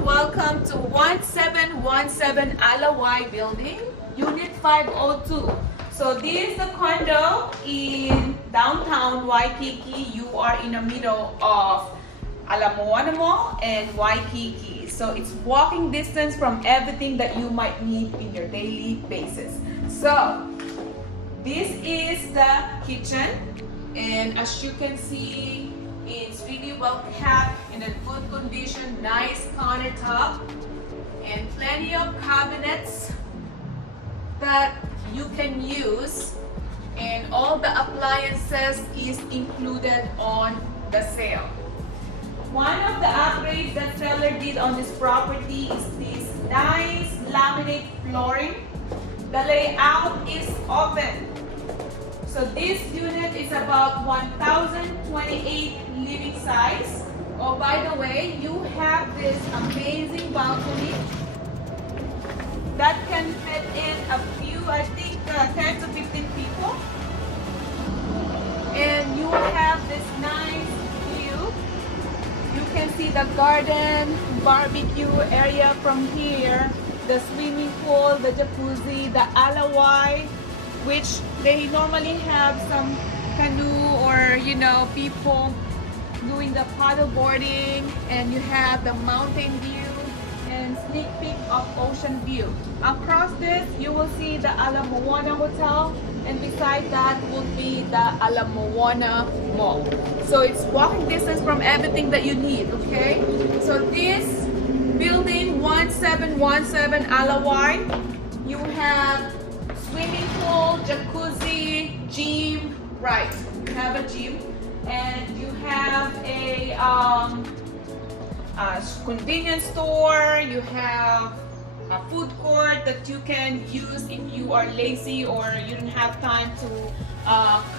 Welcome to 1717 Ala Wai Building, Unit 502. So this is the condo in downtown Waikiki. You are in the middle of Ala Moana Mall and Waikiki. So it's walking distance from everything that you might need in your daily basis. So this is the kitchen, and as you can see, it's really well kept, in a good condition, nice countertop, and plenty of cabinets that you can use, and all the appliances is included on the sale. One of the upgrades that seller did on this property is this nice laminate flooring. The layout is open. So this unit is about 1,028 living size. Oh, by the way, you have this amazing balcony that can fit in a few, I think 10 to 15 people. And you have this nice view. You can see the garden, barbecue area from here, the swimming pool, the jacuzzi, the Ala Wai, which they normally have some canoe or people doing the paddle boarding, and you have the mountain view and sneak peek of ocean view. Across this you will see the Ala Moana Hotel, and beside that will be the Ala Moana Mall. So it's walking distance from everything that you need, okay? So this building 1717 Ala Wai, you have swimming pool, jacuzzi, gym, right? You have a gym, and you have a convenience store. You have a food court that you can use if you are lazy or you don't have time to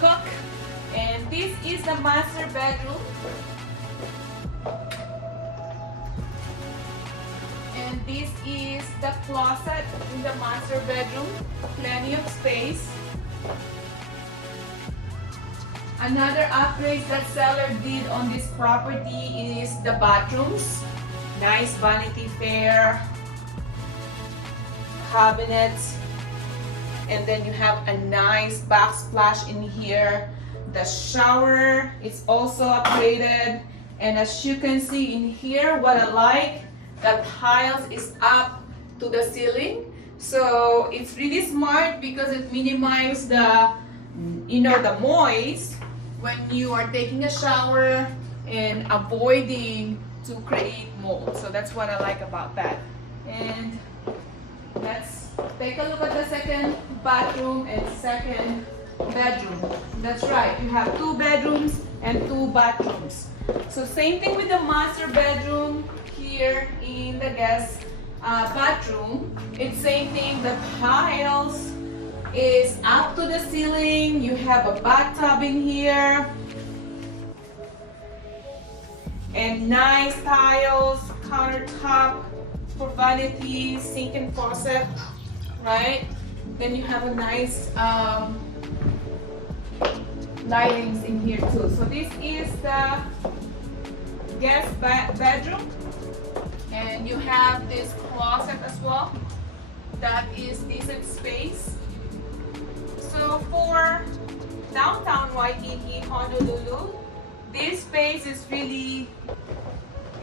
cook. And this is the master bedroom. And this is the closet in the master bedroom. Plenty of space. Another upgrade that seller did on this property is the bathrooms. Nice vanity fair, cabinets, and then you have a nice backsplash in here. The shower is also upgraded, and as you can see in here, what I like, the tiles is up to the ceiling. So it's really smart because it minimizes the the moist when you are taking a shower and avoiding to create mold. So that's what I like about that. And let's take a look at the second bathroom and second bedroom. That's right, you have 2 bedrooms and 2 bathrooms. So same thing with the master bedroom here in the guest bathroom. It's same thing, the tiles is up to the ceiling. You have a bathtub in here and nice tiles, countertop for vanity, sink and faucet, right? Then you have a nice lightings in here too. So this is the guest bedroom, and you have this closet as well. That is decent space. So for downtown Waikiki, Honolulu, this space is really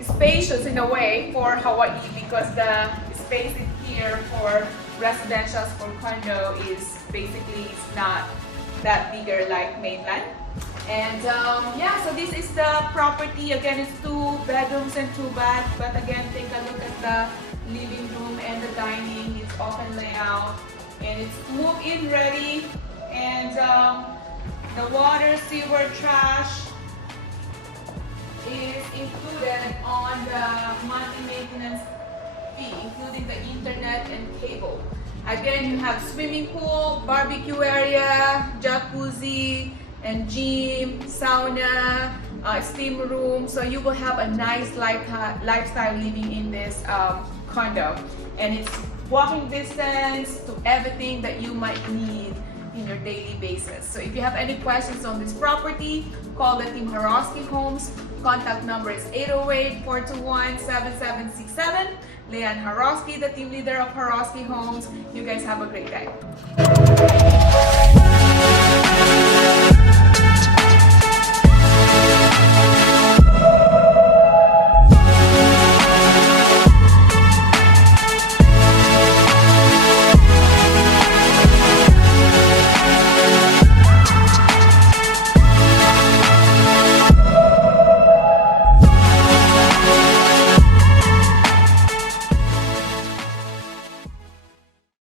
spacious in a way for Hawaii, because the space in here for residentials, for condo, is basically not that bigger like mainland. And yeah, so this is the property. Again, it's 2 bedrooms and 2 baths, but again, take a look at the living room and the dining. It's open layout, and it's move-in ready, and the water, sewer, trash is included on the monthly maintenance fee, including the internet and cable. Again, you have swimming pool, barbecue area, jacuzzi, and gym, sauna, steam room. So you will have a nice lifestyle living in this condo. And it's walking distance to everything that you might need in your daily basis. So if you have any questions on this property, call the team Harosky Homes. Contact number is 808-421-7767. Leian Harosky, the team leader of Harosky Homes. You guys have a great day.